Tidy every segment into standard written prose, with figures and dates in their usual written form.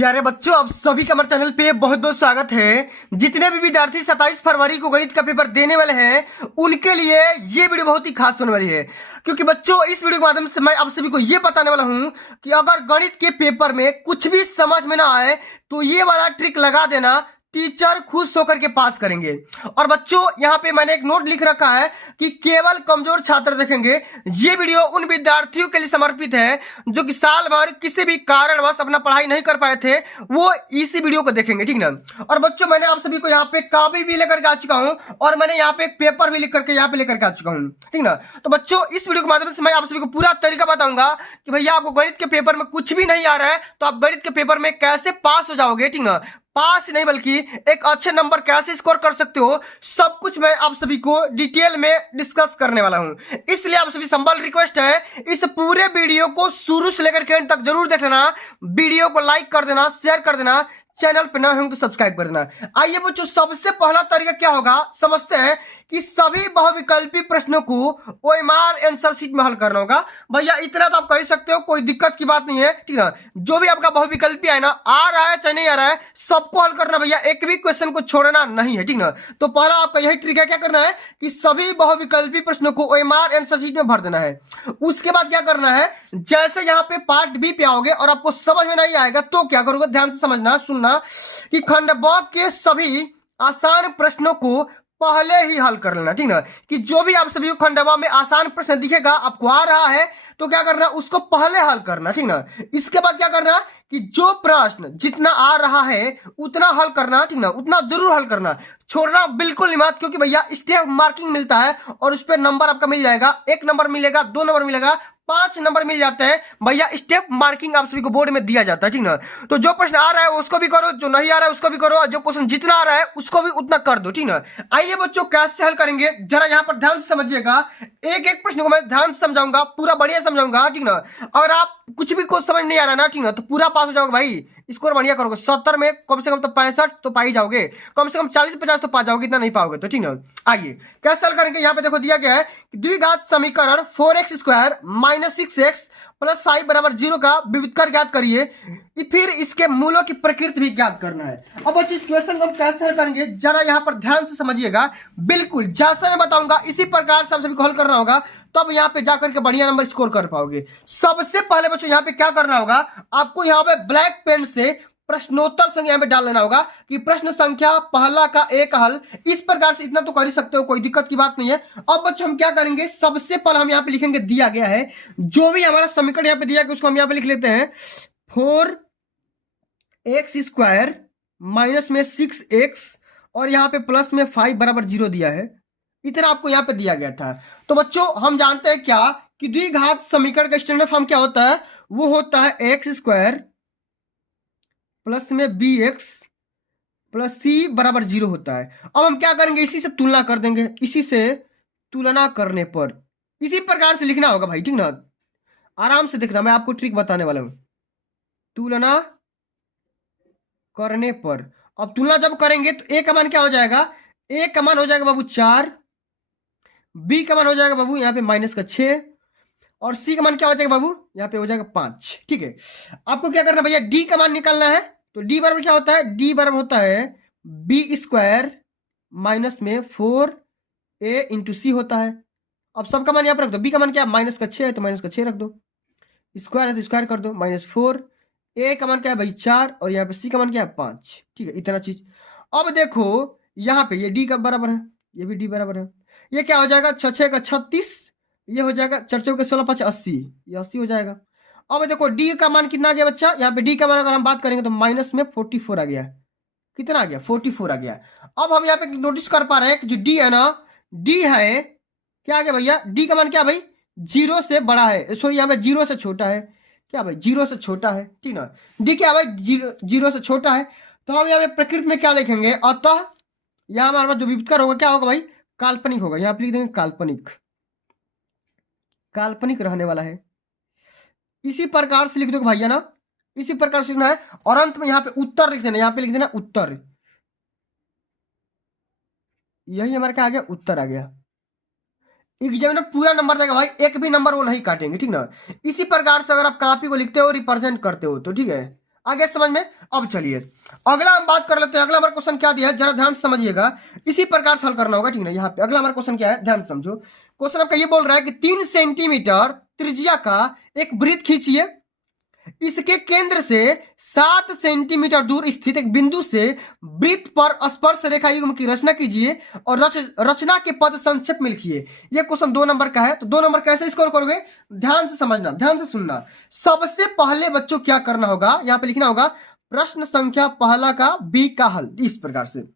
प्यारे बच्चों, आप सभी का हमारे चैनल पे बहुत बहुत स्वागत है। जितने भी विद्यार्थी 27 फरवरी को गणित का पेपर देने वाले हैं उनके लिए ये वीडियो बहुत ही खास होने वाली है, क्योंकि बच्चों इस वीडियो के माध्यम से मैं आप सभी को ये बताने वाला हूं कि अगर गणित के पेपर में कुछ भी समझ में ना आए तो ये वाला ट्रिक लगा देना, टीचर खुश होकर के पास करेंगे। और बच्चों यहाँ पे मैंने एक नोट लिख रखा है कि केवल कमजोर छात्र देखेंगे। ये वीडियो उन विद्यार्थियों के लिए समर्पित है जो कि साल भर किसी भी कारणवश अपना पढ़ाई नहीं कर पाए थे, वो इसी वीडियो को देखेंगे, ठीक ना। और बच्चों मैंने आप सभी को यहाँ पे कॉपी भी लेकर के आ चुका हूँ और मैंने यहाँ पे एक पेपर भी लिख करके यहाँ पे लेकर के आ चुका हूँ, ठीक ना। तो बच्चों इस वीडियो के माध्यम से मैं आप सभी को पूरा तरीका बताऊंगा कि भैया आपको गणित के पेपर में कुछ भी नहीं आ रहा है तो आप गणित के पेपर में कैसे पास हो जाओगे, ठीक ना। पास नहीं बल्कि एक अच्छे नंबर कैसे स्कोर कर सकते हो, सब कुछ मैं आप सभी को डिटेल में डिस्कस करने वाला हूं। इसलिए आप सभी संबल रिक्वेस्ट है, इस पूरे वीडियो को शुरू से लेकर के एंड तक जरूर देख लेना। वीडियो को लाइक कर देना, शेयर कर देना, चैनल पे नए होंगे तो सब्सक्राइब कर देना। आइए बच्चों, सबसे पहला तरीका क्या होगा समझते हैं कि सभी बहुविकल्पी प्रश्नों को ओएमआर आंसर शीट में हल करना होगा। भैया इतना तो आप कर ही सकते हो, कोई दिक्कत की बात नहीं है, ठीक ना। जो भी आपका बहुविकल्पी है ना, आ रहा है चाहे नहीं आ रहा है, सबको हल करना भैया, एक भी क्वेश्चन को छोड़ना नहीं है, ठीक ना। तो पहला आपका यही ट्रिक है, क्या करना है कि सभी बहुविकल्पी प्रश्नों को ओएमआर आंसर शीट में भर देना है। उसके बाद क्या करना है, जैसे यहाँ पे पार्ट बी पे आओगे और आपको समझ में नहीं आएगा तो क्या करोगे, ध्यान से समझना सुनना कि खंड ब के सभी आसान प्रश्नों को पहले ही हल कर लेना, ठीक ना। कि जो भी आप सभी को खंड ब में आसान प्रश्न दिखेगा, आपको आ रहा है तो क्या करना, उसको पहले हल करना, ठीक ना। इसके बाद क्या करना कि जो प्रश्न जितना आ रहा है उतना हल करना, ठीक ना, उतना जरूर हल करना, छोड़ना बिल्कुल नहीं मत, क्योंकि भैया स्टेप मार्किंग मिलता है और उस पर नंबर आपका मिल जाएगा। 1 नंबर मिलेगा, 2 नंबर मिलेगा, 5 नंबर मिल जाते हैं भैया। स्टेप मार्किंग आप सभी को बोर्ड में दिया जाता है, ठीक ना। तो जो प्रश्न आ रहा है उसको भी करो, जो नहीं आ रहा है उसको भी करो, जो क्वेश्चन जितना आ रहा है उसको भी उतना कर दो, ठीक ना। आइए बच्चों कैसे हल करेंगे जरा यहाँ पर ध्यान से समझिएगा। एक एक प्रश्न को मैं ध्यान से समझाऊंगा, पूरा बढ़िया समझाऊंगा, ठीक ना। अगर आप कुछ भी कुछ समझ नहीं आ रहा ना, ठीक ना, तो पूरा पास हो जाओगे भाई, स्कोर बढ़िया करोगे। 70 में कम से कम तो 65 तो पा ही जाओगे, कम से कम 40-50 तो पा जाओगे, इतना नहीं पाओगे तो, ठीक ना। आइए कैसे हल करेंगे, यहाँ पे देखो दिया गया है द्विघात समीकरण 4x² - 6x + 5 = 0 का विविधकर ज्ञात करिए, फिर इसके मूलों की प्रकृति भी ज्ञात करना है। अब बच्चों इस क्वेश्चन को हम कैसे हल करेंगे जरा यहाँ पर ध्यान से समझिएगा। बिल्कुल जैसा मैं बताऊंगा इसी प्रकार से आप सभी को हल करना होगा, तब तो यहाँ पे जाकर के बढ़िया नंबर स्कोर कर पाओगे। सबसे पहले बच्चों यहाँ पे क्या करना होगा, आपको यहाँ पे ब्लैक पेन से प्रश्नोत्तर संख्या यहाँ पे डाल लेना होगा कि प्रश्न संख्या पहला का एक हल। इस प्रकार से इतना तो कर ही सकते हो, कोई दिक्कत की बात नहीं है। अब बच्चों हम क्या करेंगे, सबसे पहले हम यहाँ पे लिखेंगे, दिया गया है जो भी हमारा समीकरण यहाँ पे दिया गया उसको हम यहाँ पे लिख लेते हैं 4x² माइनस में 6x और यहाँ पे प्लस में 5 = 0 दिया है। इतना आपको यहाँ पे दिया गया था। तो बच्चों हम जानते हैं क्या कि द्विघात समीकरण का स्टैंडर्ड फॉर्म क्या होता है, वो होता है x² प्लस में bx प्लस c = 0 होता है। अब हम क्या करेंगे, इसी से तुलना कर देंगे, इसी से तुलना करने पर इसी प्रकार से लिखना होगा भाई, ठीक ना। आराम से देखना, मैं आपको ट्रिक बताने वाला हूं। तुलना करने पर, अब तुलना जब करेंगे तो a का मान क्या हो जाएगा, a का मान हो जाएगा बाबू 4, b का मान हो जाएगा बाबू यहाँ पे -6 और c का मान क्या हो जाएगा बाबू, यहाँ पे हो जाएगा 5, ठीक है। आपको क्या करना भैया, d का मान निकालना है। तो d बराबर क्या होता है, d बराबर होता है b² माइनस में 4a इंटू c होता है। अब सबका मान यहाँ पर रख दो, b का मान क्या -6 है तो -6 रख दो, स्क्वायर है तो स्क्वायर कर दो, -4, a का मान क्या है भाई 4 और यहाँ पे c का मान क्या है 5, ठीक है, इतना चीज। अब देखो यहाँ पे ये d का बराबर है, ये भी d बराबर है, ये क्या हो जाएगा 6 का 36, ये हो जाएगा 4 के 16 5 80, ये 80 हो जाएगा। अब देखो d का मान कितना आ गया बच्चा, यहाँ पे d का मान अगर हम बात करेंगे तो माइनस में 44 आ गया। कितना आ गया, 44 आ गया। अब हम यहाँ पे नोटिस कर पा रहे हैं कि जो d है ना, d है क्या आ गया भैया, d का मान क्या भाई 0 से बड़ा है, सॉरी यहाँ पे 0 से छोटा है, क्या भाई 0 से छोटा है, ठीक ना। d क्या भाई 0 से छोटा है। तो हम यहाँ पे प्रकृति में क्या लिखेंगे, अतः यहाँ हमारे पास जो विविधकर होगा क्या होगा भाई, काल्पनिक होगा। यहाँ पे लिख देंगे काल्पनिक, काल्पनिक रहने वाला है। इसी प्रकार से लिख दो भैया ना, इसी प्रकार से लिखना है और अंत में यहाँ पे उत्तर लिख देना, यहाँ पे लिख देना उत्तर। यही हमारा क्या आ गया, उत्तर आ गया। एग्जामिनर पूरा नंबर देगा भाई, एक भी नंबर वो नहीं काटेंगे, ठीक ना। इसी प्रकार से अगर आप कॉपी को लिखते हो रिप्रेजेंट करते हो तो ठीक है, आगे समझ में। अब चलिए अगला हम बात कर लेते हैं। अगला हमारा क्वेश्चन क्या दिया है, जरा ध्यान से समझिएगा, इसी प्रकार से हल करना होगा, ठीक है। यहाँ पे अगला हमारा क्वेश्चन क्या है, ध्यान से समझो। क्वेश्चन आपका ये बोल रहा है कि 3 सेंटीमीटर त्रिज्या का एक वृत्त खींचिए, इसके केंद्र से 7 सेंटीमीटर दूर स्थित एक बिंदु से वृत्त पर स्पर्श रेखा युग्म की रचना कीजिए और रचना के पद संक्षेप में लिखिए। यह क्वेश्चन 2 नंबर का है। तो 2 नंबर कैसे स्कोर करोगे, ध्यान से समझना, ध्यान से सुनना। सबसे पहले बच्चों क्या करना होगा, यहां पे लिखना होगा प्रश्न संख्या पहला का बी का हल, इस प्रकार से।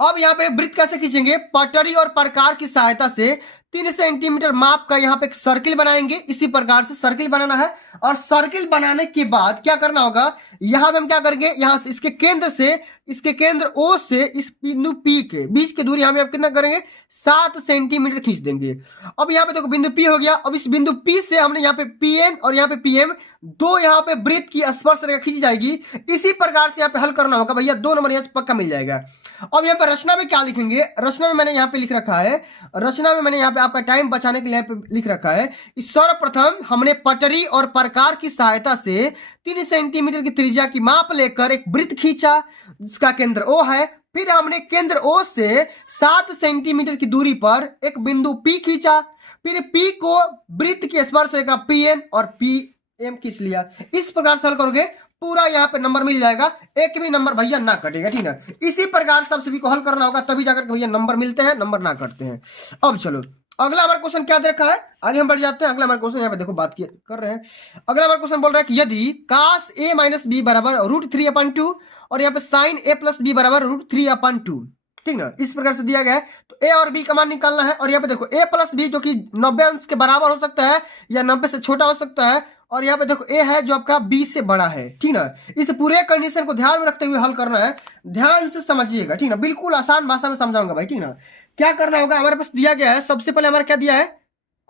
अब यहाँ पे वृत्त कैसे खींचेंगे, पटरी और प्रकार की सहायता से 3 सेंटीमीटर माप का यहाँ पे एक सर्किल बनाएंगे। इसी प्रकार से सर्किल बनाना है और सर्किल बनाने के बाद क्या करना होगा, यहां पे हम क्या करेंगे, यहां से इसके केंद्र से, इसके केंद्र ओ से इस बिंदु पी के बीच की दूरी हम कितना करेंगे, 7 सेंटीमीटर खींच देंगे। अब यहाँ पे देखो बिंदु पी हो गया। अब इस बिंदु पी से हमने यहाँ पे पी एन और यहाँ पे पी एम दो यहाँ पे वृत्त की स्पर्श रेखा खींची जाएगी। इसी प्रकार से यहाँ पे हल करना होगा भैया, 2 नंबर यहाँ से पक्का मिल जाएगा। अब यहाँ पे रचना में क्या लिखेंगे, रचना में मैंने यहाँ पे लिख रखा है, रचना में मैंने यहाँ पे आपका टाइम बचाने के लिए यहाँ पे लिख रखा है। सर्वप्रथम हमने पटरी और प्रकार की सहायता से 3 सेंटीमीटर की त्रिज्या की माप लेकर एक वृत्त खींचा जिसका केंद्र ओ है। फिर हमने केंद्र ओ से 7 सेंटीमीटर की दूरी पर एक बिंदु P खींचा। फिर P को वृत्त की स्पर्श रेखा PN और PM खींच लिया। इस प्रकार से हल करोगे पूरा यहाँ पे नंबर मिल जाएगा, एक भी नंबर भैया ना कटेगा, ठीक है। इसी प्रकार सब सभी को हल करना होगा, तभी जाकर भैया नंबर मिलते हैं, नंबर ना कटते हैं। अब चलो अगला हमारा क्वेश्चन क्या दे रखा है, आगे हम बढ़ जाते हैं। अगला हमारा क्वेश्चन यहाँ पे देखो बात कर रहे हैं। अगला हमारा क्वेश्चन बोल रहा है कि यदि cos a माइनस बी बराबर √3/2 और यहाँ पे sin a प्लस बी बराबर √3/2, ठीक ना, इस प्रकार से दिया गया है। तो a और b का मान निकालना है। और यहाँ पे देखो a प्लस बी जो कि 90 अंश के बराबर हो सकता है या 90 से छोटा हो सकता है, और यहाँ पे देखो a है जो आपका b से बड़ा है, ठीक ना। इस पूरे कंडीशन को ध्यान में रखते हुए हल करना है, ध्यान से समझिएगा, ठीक ना, बिल्कुल आसान भाषा में समझाऊंगा भाई, ठीक ना। क्या करना होगा, हमारे पास दिया गया है, सबसे पहले हमारा क्या दिया है,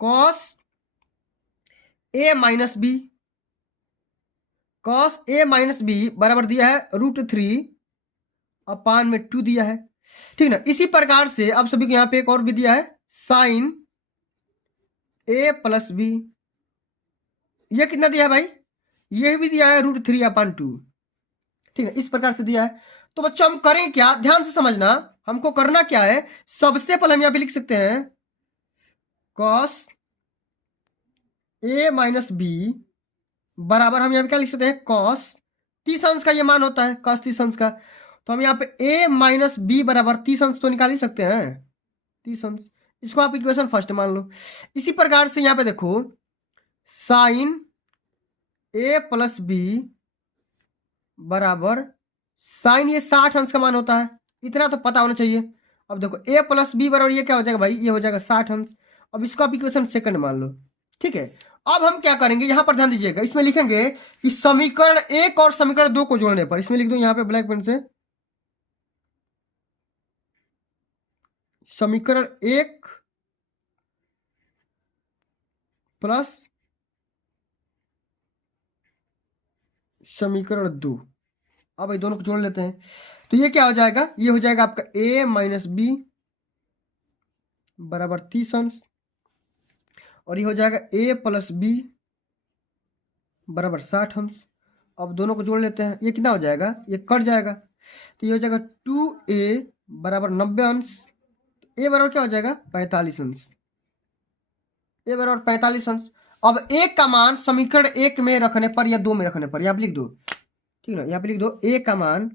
cos a minus B, cos a minus B बराबर दिया है √3/2 दिया है, ठीक ना। इसी प्रकार से अब सभी को यहाँ पे एक और भी दिया है sin a प्लस बी, ये कितना दिया है भाई, ये भी दिया है √3/2, ठीक है, इस प्रकार से दिया है। तो बच्चों हम करें क्या, ध्यान से समझना, हमको करना क्या है, सबसे पहले हम यहां पे लिख सकते हैं cos a माइनस बी बराबर, हम यहां पे क्या लिख सकते हैं, cos 30 अंश का ये मान होता है, cos 30 अंश का। तो हम यहाँ पे a माइनस बी बराबर 30 अंश तो निकाल ही सकते हैं, 30 अंश, इसको आप इक्वेशन फर्स्ट मान लो। इसी प्रकार से यहाँ पे देखो sin a प्लस बी बराबर साइन, ये 60 अंश का मान होता है, इतना तो पता होना चाहिए। अब देखो a प्लस बी बराबर ये क्या हो जाएगा भाई, ये हो जाएगा 60 अंश। अब इसको आप इक्वेशन सेकंड मान लो, ठीक है। अब हम क्या करेंगे, यहां पर ध्यान दीजिएगा, इसमें लिखेंगे कि समीकरण 1 और समीकरण 2 को जोड़ने पर, इसमें लिख दो यहाँ पे ब्लैक पेन से, समीकरण 1 प्लस समीकरण 2, अब भाई दोनों को जोड़ लेते हैं। तो ये क्या हो जाएगा, ये हो जाएगा आपका a माइनस बी बराबर 30 अंश, और ये हो जाएगा a प्लस बी बराबर 60 अंश। अब दोनों को जोड़ लेते हैं, ये कितना हो जाएगा, ये कट जाएगा, तो ये हो जाएगा 2a बराबर 90 अंश, a बराबर क्या हो जाएगा 45 अंश, a बराबर 45 अंश। अब a का मान समीकरण 1 में रखने पर या 2 में रखने पर, यहाँ पे लिख दो, ठीक है ना, यहाँ पे लिख दो a का मान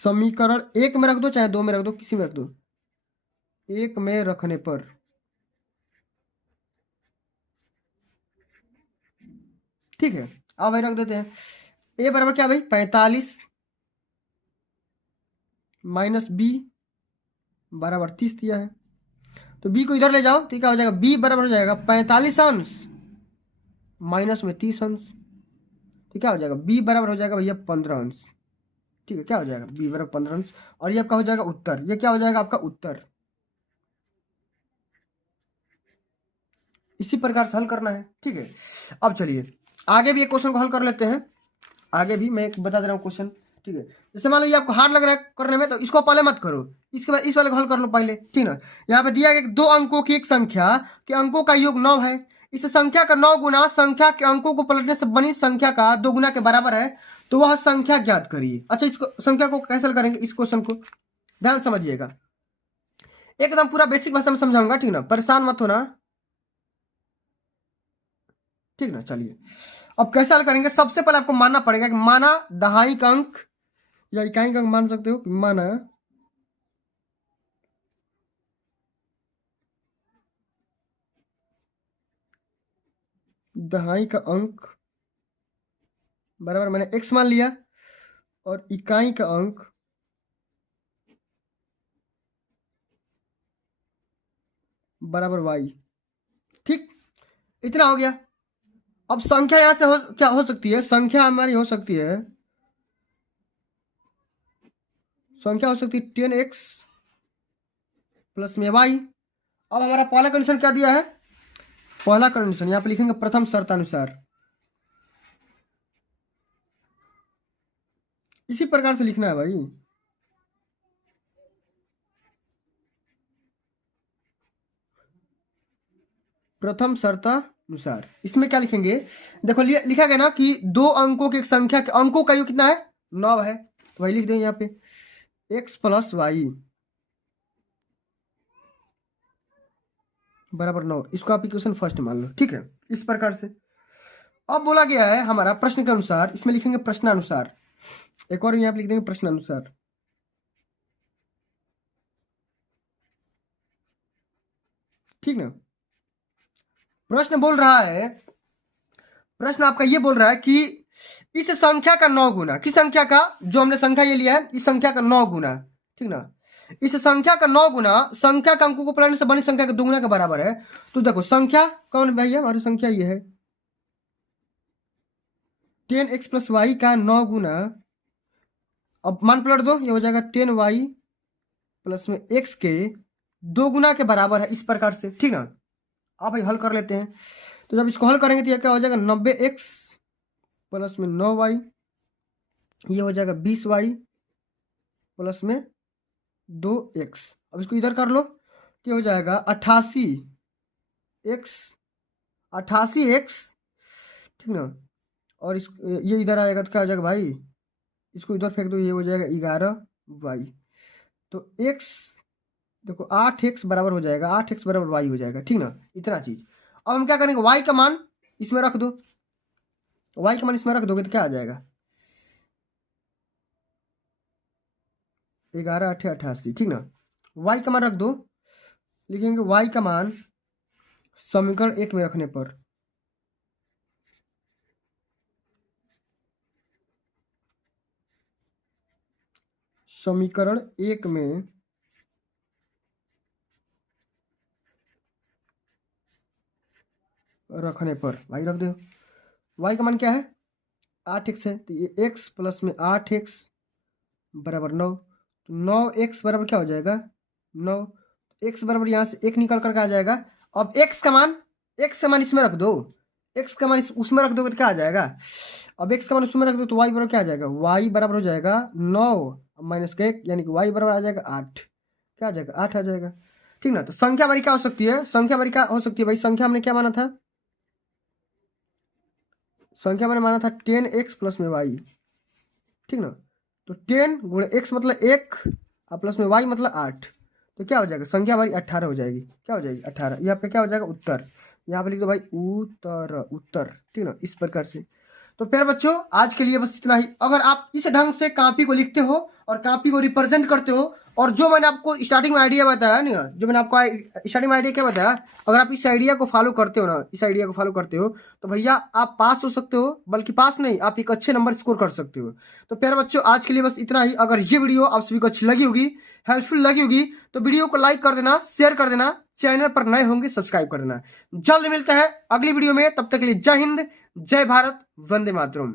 समीकरण 1 में रख दो, चाहे 2 में रख दो, किसी में रख दो, 1 में रखने पर, ठीक है। अब भाई रख देते हैं a बराबर क्या भाई 45 माइनस बी बराबर 30 दिया है, तो b को इधर ले जाओ, तो क्या हो जाएगा, b बराबर हो जाएगा 45 अंश माइनस में 30 अंश, तो क्या हो जाएगा, b बराबर हो जाएगा भैया 15 अंश, ठीक है, क्या हो जाएगा b बराबर 15 अंश, और ये आपका हो जाएगा उत्तर, ये क्या हो जाएगा आपका उत्तर। इसी प्रकार से हल करना है, ठीक है। अब चलिए आगे भी एक क्वेश्चन को हल कर लेते हैं, आगे भी मैं एक बता दे रहा हूँ क्वेश्चन, ठीक है। जैसे मान लो ये आपको हार्ड लग रहा है करने में, तो इसको पहले मत करो, इसके बाद इस वाले को हल कर लो पहले, ठीक ना। यहाँ पे दिया गया कि 2 अंकों की एक संख्या के अंकों का योग 9 है। इस संख्या का 9 गुना संख्या के अंकों को पलटने से बनी संख्या का 2 गुना के बराबर है, तो वह संख्या ज्ञात करिए। अच्छा, इसको संख्या को कैसे हल करेंगे, इस क्वेश्चन को ध्यान समझिएगा, एकदम पूरा बेसिक भाषा में समझाऊंगा, ठीक ना, परेशान मत होना, ठीक ना। चलिए अब कैसे हल करेंगे, सबसे पहले आपको मानना पड़ेगा कि माना दहाई का अंक या इकाई का अंक मान सकते हो, माना दहाई का अंक बराबर मैंने x मान लिया और इकाई का अंक बराबर y, ठीक, इतना हो गया। अब संख्या यहां से क्या हो सकती है, संख्या हमारी हो सकती है, संख्या हो सकती है 10x प्लस में y। अब हमारा पहला कंडीशन क्या दिया है, पहला कंडीशन यहाँ पे लिखेंगे प्रथम शर्तानुसार, इसी प्रकार से लिखना है भाई। प्रथम शर्तानुसार इसमें क्या लिखेंगे, देखो लिखा गया ना कि 2 अंकों की एक संख्या के अंकों का योग कितना है, 9 है, तो वही लिख दें यहाँ पे x प्लस वाई बराबर 9, इसको आप इक्वेशन फर्स्ट मान लो, ठीक है, इस प्रकार से। अब बोला गया है हमारा प्रश्न के अनुसार, इसमें लिखेंगे प्रश्नानुसार, एक और यहाँ पे लिख देंगे प्रश्नानुसार, ठीक ना। प्रश्न बोल रहा है, प्रश्न आपका ये बोल रहा है कि इस संख्या का 9 गुना, किस संख्या का, जो हमने संख्या ये लिया है, इस संख्या का 9 गुना, ठीक ना, इस संख्या का 9 गुना संख्या का अंकों को पलटने से बनी संख्या के 2 गुना के बराबर है। तो देखो संख्या कौन भाई है, हमारी संख्या ये है 10x प्लस वाई का 9 गुना, अब मान पलट दो, ये हो जाएगा 10y प्लस में x के 2 गुना के बराबर है, इस प्रकार से, ठीक ना। अब भाई हल कर लेते हैं, तो जब इसको हल करेंगे तो ये क्या हो जाएगा 90x प्लस में 9y, ये हो जाएगा 20y प्लस में 2x। अब इसको इधर कर लो, क्या हो जाएगा 88x, ठीक ना, और इस ये इधर आएगा तो क्या हो जाएगा भाई, इसको इधर फेंक दो, ये हो जाएगा 11y। तो x देखो 8x बराबर हो जाएगा, 8x बराबर y हो जाएगा, ठीक ना, इतना चीज। अब हम क्या करेंगे, y का मान इसमें रख दो, y का मान इसमें रख दोगे तो क्या आ जाएगा 11 8 88, ठीक ना। y का मान रख दो, लिखेंगे y का मान समीकरण 1 में रखने पर समीकरण 1 में रखने पर भाई रख दो, y का मान क्या है 8x है, तो ये x प्लस में 8x बराबर 9, तो 9x बराबर क्या हो जाएगा 9, x बराबर यहाँ से 1 निकल करके आ जाएगा। अब x का मान इसमें रख दो, x का मान उसमें रख दोगे तो क्या आ जाएगा, अब x का मान उसमें रख दो तो y बराबर क्या आ जाएगा, y बराबर हो जाएगा 9 माइनस का 1, यानी कि y बराबर आ जाएगा 8, क्या आ जाएगा 8 आ जाएगा, ठीक ना। तो संख्या हमारी क्या हो सकती है, संख्या हमारी क्या हो सकती है भाई, संख्या हमने क्या माना था, संख्या मैंने माना था 10x प्लस में y, ठीक ना। तो 10 गुणे x मतलब 1 और प्लस में y मतलब 8, तो क्या हो जाएगा संख्या हमारी 18 हो जाएगी, क्या हो जाएगी 18, यहाँ पे क्या हो जाएगा उत्तर, यहाँ पे लिख दो भाई उत्तर, ठीक ना, इस प्रकार से। तो फिर बच्चों आज के लिए बस इतना ही। अगर आप इस ढंग से कॉपी को लिखते हो और कॉपी को रिप्रेजेंट करते हो, और जो मैंने आपको स्टार्टिंग में आइडिया बताया नहीं, जो मैंने आपको स्टार्टिंग में आइडिया क्या बताया, अगर आप इस आइडिया को फॉलो करते हो ना, इस आइडिया को फॉलो करते हो, तो भैया आप पास हो सकते हो, बल्कि पास नहीं, आप एक अच्छे नंबर स्कोर कर सकते हो। तो फिर बच्चों आज के लिए बस इतना ही। अगर ये वीडियो आप सभी को अच्छी लगी होगी, हेल्पफुल लगी होगी, तो वीडियो को लाइक कर देना, शेयर कर देना, चैनल पर नए होंगे सब्सक्राइब कर देना। जल्द मिलते हैं अगली वीडियो में, तब तक के लिए जय हिंद, जय भारत, वंदे मातरम।